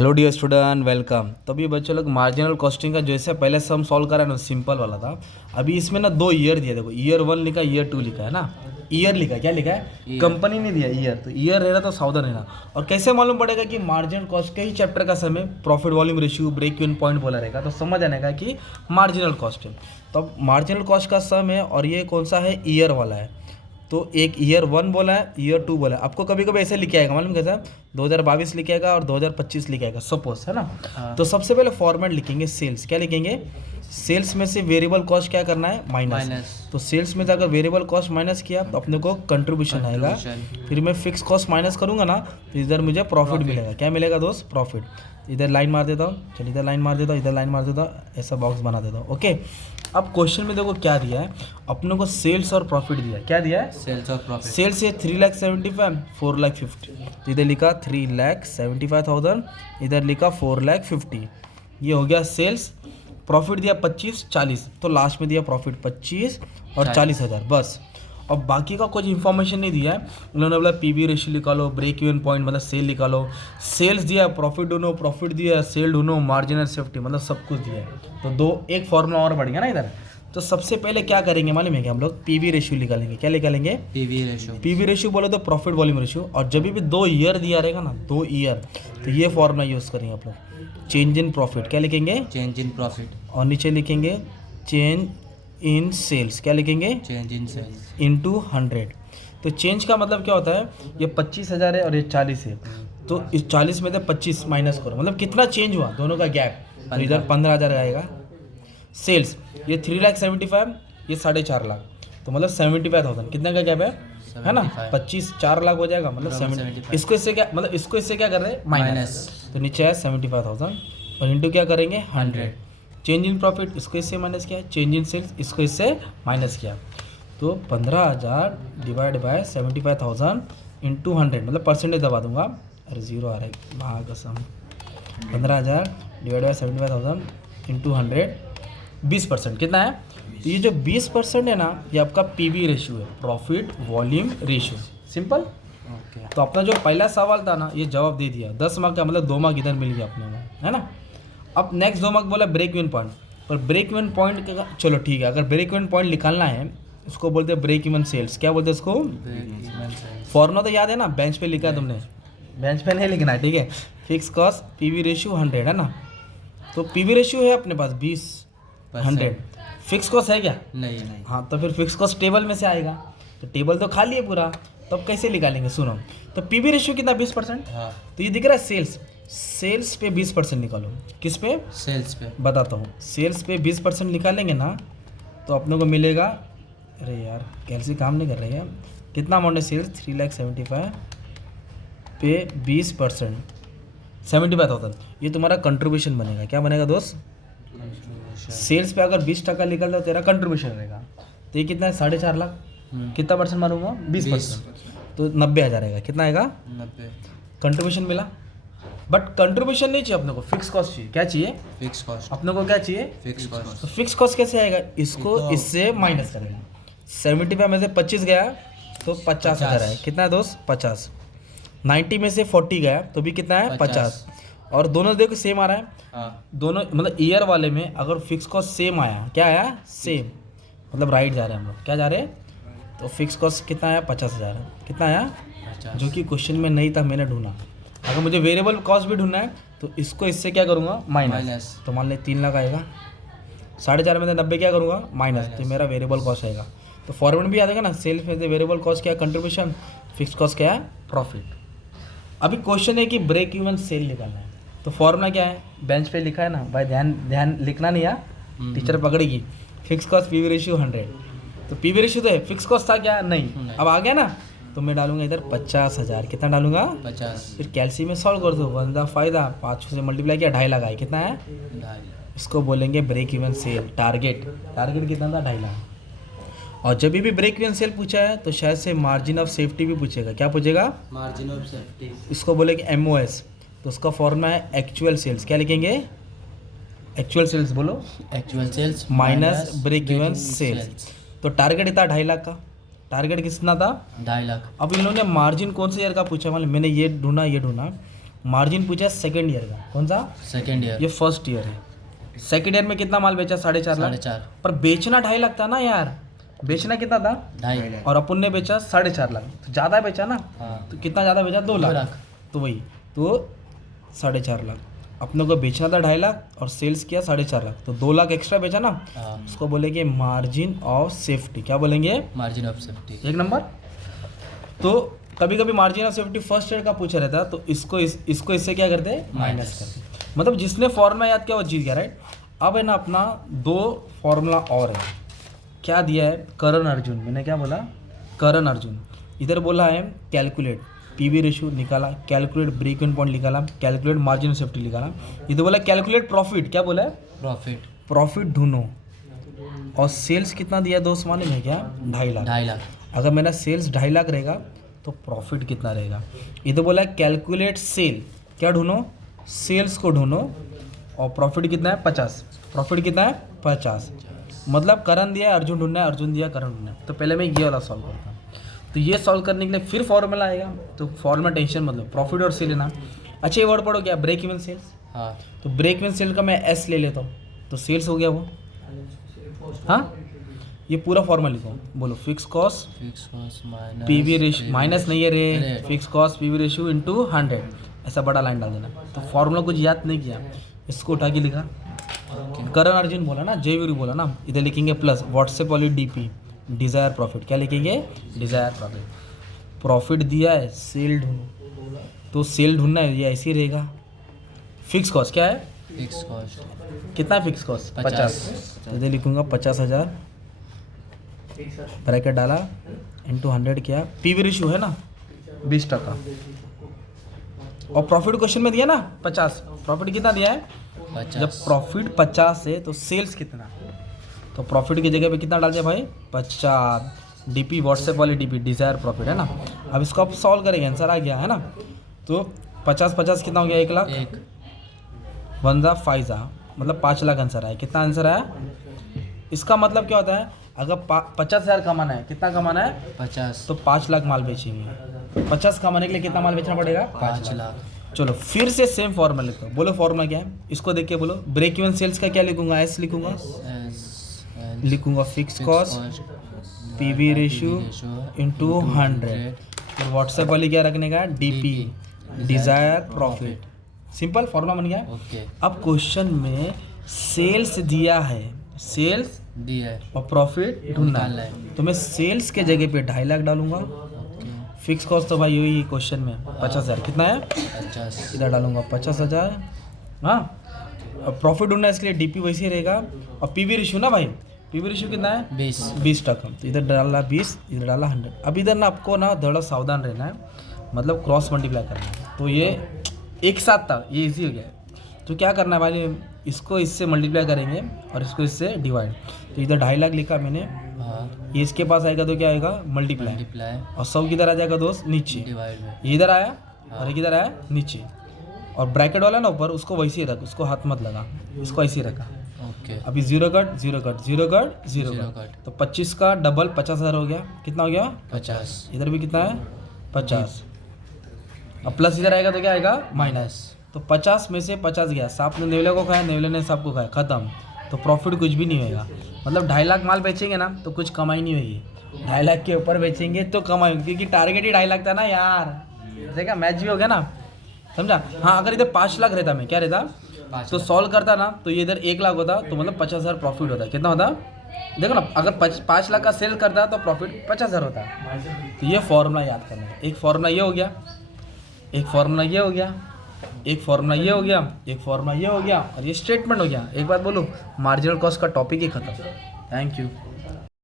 Hello dear student, welcome. तो अभी बच्चों लोग मार्जिनल कॉस्टिंग का जैसे पहले से हम सॉल्व करा ना, सिंपल वाला था। अभी इसमें ना दो ईयर दिया, देखो ईयर 1 लिखा, ईयर 2 लिखा है ना। ईयर लिखा है, क्या लिखा है? कंपनी ने दिया ईयर, तो ईयर रहना तो सावधान रहना। और कैसे मालूम पड़ेगा कि मार्जिनल कॉस्ट के ही चैप्टर का समय profit volume ratio break even point बोला रहेगा, तो समझ आने का कि मार्जिनल कॉस्ट है। तो अब मार्जिनल कॉस्ट का सम है और ये कौन सा है? ईयर वाला है। तो एक ईयर 1 बोला है, ईयर 2 बोला है। आपको कभी कभी ऐसे लिखे आएगा, मालूम कैसा? 2022 लिखे आएगा और 2025 लिखे आएगा, सपोज, है ना। तो सबसे पहले फॉर्मेट लिखेंगे सेल्स। क्या लिखेंगे? सेल्स में से वेरिएबल कॉस्ट क्या करना है? माइनस। तो सेल्स में से अगर वेरिएबल कॉस्ट माइनस किया तो अपने को कंट्रीब्यूशन आएगा। फिर मैं फिक्स कॉस्ट माइनस करूंगा ना, तो इधर मुझे प्रॉफिट मिलेगा। क्या मिलेगा दोस्त? प्रॉफिट। इधर लाइन मार देता हूँ, चलिए इधर लाइन मार देता हूँ, इधर लाइन मार देता हूँ, ऐसा बॉक्स बना देता हूँ। ओके, अब क्वेश्चन में देखो क्या दिया है अपने को, सेल्स और प्रॉफिट दिया है। क्या दिया है? सेल्स और प्रॉफिट। सेल्स है 3,75,000, 4,50,000। तो इधर लिखा 3,75,000, इधर लिखा 4,50,000। ये हो गया सेल्स। प्रॉफिट दिया 25, 40, तो लास्ट में दिया प्रॉफिट 25 और 40,000 बस। और बाकी का कुछ इन्फॉर्मेशन नहीं दिया है। उन्होंने बोला पीवी रेशियो निकालो, ब्रेक इवन पॉइंट मतलब सेल निकालो। सेल्स दिया, प्रॉफिट ढूंढो, प्रॉफिट दिया, सेल ढूंढो, मार्जिनल सेफ्टी, मतलब सब कुछ दिया है। तो दो एक फॉर्मूला और बढ़ गया ना इधर। तो सबसे पहले क्या करेंगे मालूम है कि हम लोग पीवी रेशियो निकालेंगे। क्या निकालेंगे? PV ratio. पीवी रेशियो बोले तो प्रॉफिट वॉल्यूम रेशियो। और जब भी 2 ईयर दिया रहेगा ना, 2 ईयर, तो ये फॉर्मूला यूज़ करेंगे आप लोग। चेंज इन प्रॉफिट, क्या लिखेंगे? Change in profit. और नीचे लिखेंगे चेंज इन सेल्स। क्या लिखेंगे? Change in sales into 100। तो चेंज का मतलब क्या होता है? ये 25,000 है और ये 40 है, तो इस 40 में से 25 माइनस करो, मतलब कितना चेंज हुआ दोनों का गैप, तो इधर 15,000 आएगा। सेल्स ये 3,75,000, ये 4.5 लाख, तो मतलब 75,000। कितना का गैप है ना? 25 4 लाख हो जाएगा, मतलब 70। इसको इससे क्या मतलब, इसको इससे क्या कर रहे हैं? माइनस। तो नीचे है 75,000 और इंटू क्या करेंगे? 100। चेंज इन प्रॉफिट, इसको इससे माइनस किया। चेंज इन सेल्स, इसको इससे माइनस किया। तो 15,000 डिवाइड बाय 75,000 इंटू 100, मतलब परसेंटेज दबा दूंगा। अरे जीरो आ रहा है, महाकसम। 15,000 डिवाइड बाय 75,000 इंटू 100, 20%। कितना है? तो ये जो 20% है ना, ये आपका पीवी रेशियो है, profit volume ratio. Simple. Okay. तो अपना जो पहला सवाल था ना, ये जवाब दे दिया। 10 मार्क का मतलब 2 मार्क इधर मिल गया अपने को, है ना। अब नेक्स्ट 2 मार्क बोला ब्रेक इवन पॉइंट। पर ब्रेक इवन पॉइंट का चलो ठीक है, अगर ब्रेक इवन पॉइंट निकालना है, उसको बोलते हैं ब्रेक इवन सेल्स। क्या बोलते हैं इसको? फॉर्मूला तो याद है ना, बेंच पे लिखा है तुमने। बेंच पे नहीं लिखना है, ठीक है। फिक्स कॉस्ट पीवी रेशियो 100 है ना। तो पीवी रेशियो है अपने पास 20, 100। फिक्स कॉस्ट है क्या? नहीं। हाँ, तो फिर फिक्स कॉस्ट टेबल में से आएगा। तो टेबल तो खाली है पूरा, तो अब कैसे निकालेंगे? सुनो, तो पीवी रेशियो कितना? 20%। हाँ। तो ये दिख रहा है सेल्स। सेल्स पे 20% निकालो। किस पे? सेल्स पे। बताता हूँ। सेल्स पे 20% निकालेंगे ना, तो अपने को मिलेगा, अरे यार कैलसी काम नहीं कर रही है। कितना अमाउंट है सेल्स? 3,75,000 पे 20%, 75,000। ये तुम्हारा कंट्रीब्यूशन बनेगा। क्या बनेगा दोस्त? सेल्स पे अगर 20% निकलता है, तेरा कंट्रीब्यूशन रहेगा। तो ये कितना है? 4.5 लाख। कितना परसेंट मारूंगा? 20%, तो 90,000 आएगा। कितना आएगा? 90। कंट्रीब्यूशन मिला। बट कंट्रीब्यूशन नहीं चाहिए अपने को, फिक्स कॉस्ट चाहिए। क्या चाहिए? Fix cost. अपने को क्या चाहिए? Fix cost. तो फिक्स कॉस्ट कैसे आएगा? इसको इससे माइनस करेंगे। 75 में से 25 गया तो 50,000 है। कितना है दोस्त? 50। 90 में से 40 गया तो भी कितना है? 50। और दोनों देखो सेम आ रहा है। हाँ। दोनों मतलब ईयर वाले में अगर फिक्स कॉस्ट सेम आया, क्या आया? सेम, मतलब राइट जा रहे हैं हम लोग। क्या जा रहे हैं? तो फिक्स कॉस्ट कितना आया? 50,000 है। कितना आया? 50। जो कि क्वेश्चन में नहीं था, मैंने ढूंढा। अगर मुझे वेरिएबल कॉस्ट भी ढूंढना है, तो इसको इससे क्या करूँगा? माइनस। तो मान ले 3 लाख आएगा। 4.5 में से 90 क्या करूँगा? माइनस। तो मेरा वेरिएबल कॉस्ट आएगा। तो फॉर्मेट भी आ जाएगा ना, सेल्स में से वेरिएबल कॉस्ट क्या है? कंट्रीब्यूशन। फिक्स कॉस्ट क्या है? प्रॉफिट। अभी क्वेश्चन है कि ब्रेक इवन सेल निकालना है। तो फॉर्मूला क्या है? बेंच पे लिखा है ना भाई, ध्यान लिखना नहीं है, टीचर पकड़ेगी। Fix cost PV ratio 100। तो पीवी रेशियो तो है, फिक्स कॉस्ट था क्या? नहीं। अब आ गया ना, तो मैं डालूंगा इधर 50,000। कितना डालूंगा? 50। फिर कैलसी में सॉल्व कर दो, वंदा फायदा 5 से मल्टीप्लाई किया, 2.5 लाख आए। कितना है? 2.5। इसको बोलेंगे ब्रेक इवन सेल। टारगेट कितना था? 2.5 लाख। और जब भी ब्रेक इवन सेल पूछा है, तो शायद से मार्जिन ऑफ सेफ्टी भी पूछेगा। क्या पूछेगा? Margin of safety. इसको बोलेंगे एमओएस। तो उसका फॉर्मूला है एक्चुअल सेल्स। क्या लिखेंगे? एक्चुअल सेल्स बोलो। Actual sales minus break even sales. तो टारगेट था 2.5 लाख का। टारगेट कितना था? 2.5 लाख। अब इन्होंने मार्जिन कौन से ईयर का पूछा? मतलब मैंने ये ढूंढा, मार्जिन पूछा सेकेंड ईयर का, कौन सा? सेकेंड ईयर ये फर्स्ट ईयर है। सेकेंड ईयर में कितना माल बेचा? 4.5 लाख। 4.5 पर बेचना 2.5 लाख था ना यार, बेचना कितना था? 2.5 और अपन ने बेचा 4.5 लाख, तो ज़्यादा बेचा ना। हाँ तो कितना ज़्यादा बेचा? 2 लाख। लाख। तो वही, तो 4.5 लाख अपने को बेचना था 2.5 लाख और सेल्स किया 4.5 लाख, तो 2 लाख एक्स्ट्रा बेचा ना। हाँ उसको बोलेंगे मार्जिन ऑफ सेफ्टी। क्या बोलेंगे? Margin of safety. एक नंबर। तो कभी कभी margin of safety first year का पूछा रहता है, तो इसको इससे क्या करते हैं? माइनस करते हैं। मतलब जिसने फॉर्मूला याद किया वो जीत गया, राइट। अब है ना अपना 2 फॉर्मूला और है। क्या दिया है? करण अर्जुन, मैंने क्या बोला? करण अर्जुन। इधर बोला है कैलकुलेट पीवी रेशियो निकाला, कैलकुलेट ब्रेक इवन पॉइंट निकाला, कैलकुलेट मार्जिन ऑफ सेफ्टी निकाला। इधर बोला कैलकुलेट प्रॉफिट। क्या बोला है? प्रॉफिट ढूंढो। और सेल्स कितना दिया दोस्त मालूम है क्या? 2.5 लाख। 2.5 लाख। अगर मेरा सेल्स 2.5 लाख रहेगा तो प्रॉफिट कितना रहेगा? इधर बोला कैलकुलेट सेल। क्या ढूंढो? सेल्स को ढूंढो। और प्रॉफिट कितना है? 50। प्रॉफिट कितना है? 50। मतलब करण दिया अर्जुन ढूंढना है, अर्जुन दिया करण ढूंढना है। तो पहले मैं ये वाला सॉल्व करता हूँ। तो ये सॉल्व करने के लिए फिर फॉर्मूला आएगा, तो फॉर्मूला टेंशन मतलब प्रॉफिट और सेल लेना। अच्छा ये वर्ड पढ़ो क्या? Break even sales. हाँ तो ब्रेक इवन सेल का मैं एस ले लेता हूँ, तो सेल्स हो गया वो। हाँ ये पूरा फॉर्मूला लिखो, बोलो fix cost fix cost minus PV ratio, minus नहीं है रे, अरे। Fix cost PV ratio into 100, ऐसा बड़ा लाइन डाल देना। तो फॉर्मूला कुछ याद नहीं किया, इसको उठा के लिखा। करण अर्जुन बोला ना, जयवीरू बोला ना, इधर लिखेंगे प्लस व्हाट्सएप वाली डीपी डिज़ायर प्रॉफिट। क्या लिखेंगे? Desire profit. प्रॉफिट दिया है, सेल ढूंढो, तो सेल ढूंढना है, ये ऐसे ही रहेगा। फिक्स कॉस्ट क्या है? फिक्स कॉस्ट कितना है फिक्स कॉस्ट? 50। तो इधर लिखूंगा 50,000, ब्रैकेट डाला, इंटू 100 किया। पीवी रेशियो है ना 20%। और प्रॉफिट क्वेश्चन में दिया ना 50। प्रॉफिट कितना दिया है? 50। जब प्रॉफिट 50 है तो सेल्स कितना? तो प्रॉफिट की जगह पे कितना डाल दिया भाई? 50। डीपी व्हाट्सएप वाली डीपी डिज़ायर प्रॉफिट है ना। अब इसको आप सॉल्व करेंगे, आंसर आ गया है ना। तो 50 कितना हो गया? 1 लाख। एक 1 जा 5 जा, मतलब 5 लाख आंसर आया। कितना आंसर आया? इसका मतलब क्या होता है? अगर 50,000 कमाना है, कितना कमाना है? 50 तो 5 लाख माल बेचेंगे। 50 कमाने के लिए कितना माल बेचना पड़ेगा? 5 लाख। चलो फिर से सेम फॉर्मूला लिखो, बोलो फॉर्मूला क्या है? इसको देख के बोलो। ब्रेक इवन सेल्स का क्या लिखूंगा? एस लिखूंगा, लिखूंगा fix cost PV ratio into 100। और व्हाट्सएप वाली क्या रखने का? DP desire profit. Simple formula बन गया। ओके अब क्वेश्चन में सेल्स दिया है, सेल्स दी है। और प्रॉफिट ढूंढना निकालना है, है। तो मैं सेल्स के जगह पे 2.5 लाख डालूंगा। ओके फिक्स कॉस्ट तो भाई यही क्वेश्चन में 50,000 कितना है? 50। इधर डालूंगा 50,000। हाँ और प्रॉफिट ढूंढना है, इसके लिए डीपी वैसे ही रहेगा। और पीवी रेशियो ना भाई, पीवी रेशियो कितना है? 20%। तो इधर डाला 20, इधर डाला 100। अब इधर ना आपको ना थोड़ा सावधान रहना है, मतलब क्रॉस मल्टीप्लाई करना है। तो ये एक साथ था, ये इजी हो गया है। तो क्या करना है भाई, इसको इससे मल्टीप्लाई करेंगे और इसको इससे डिवाइड। तो इधर 2.5 लाख लिखा मैंने, हाँ ये इसके पास आएगा तो क्या आएगा? मल्टीप्लाई। मल्टीप्लाई और 100 किधर आ जाएगा दोस्त? नीचे। डिवाइड में ये इधर आया और ये किधर आया? नीचे। और ब्रैकेट वाला ना ऊपर, उसको वैसे ही रख, उसको हाथ मत लगा, इसको ऐसे ही रखा। ओके अभी 0 cut 0 cut 0 cut 0 0 cut, cut तो 25 का डबल 50,000 हो गया। कितना हो गया? 50 इधर भी कितना है? 50। अब प्लस इधर आएगा तो क्या आएगा? माइनस। तो 50 में से 50 गया, सांप ने नेवले को खाया, नेवले ने सांप को खाया, खत्म। तो प्रॉफिट कुछ भी नहीं होएगा। मतलब 2.5 लाख माल बेचेंगे ना तो कुछ कमाई नहीं होगी। 2.5 लाख के ऊपर बेचेंगे तो कमाई होगी, क्योंकि टारगेट ही 2.5 लाख था ना यार। देखा, मैच भी हो गया ना, समझा? हाँ अगर इधर 5 लाख रहता, मैं क्या रहता तो सॉल्व करता ना, तो ये इधर 1 लाख होता, तो मतलब 50,000 प्रॉफिट होता। कितना होता? देखो ना, अगर 5 लाख का सेल करता तो प्रॉफिट 50,000 होता। तो ये फॉर्मूला याद करना है। एक फॉर्मूला ये हो गया, एक फॉर्मूला ये हो गया, एक फॉर्मूला ये हो गया, एक फॉर्मूला ये हो गया, और ये स्टेटमेंट हो गया। एक बात बोलूँ, मार्जिनल कॉस्ट का टॉपिक ही खत्म। Thank you.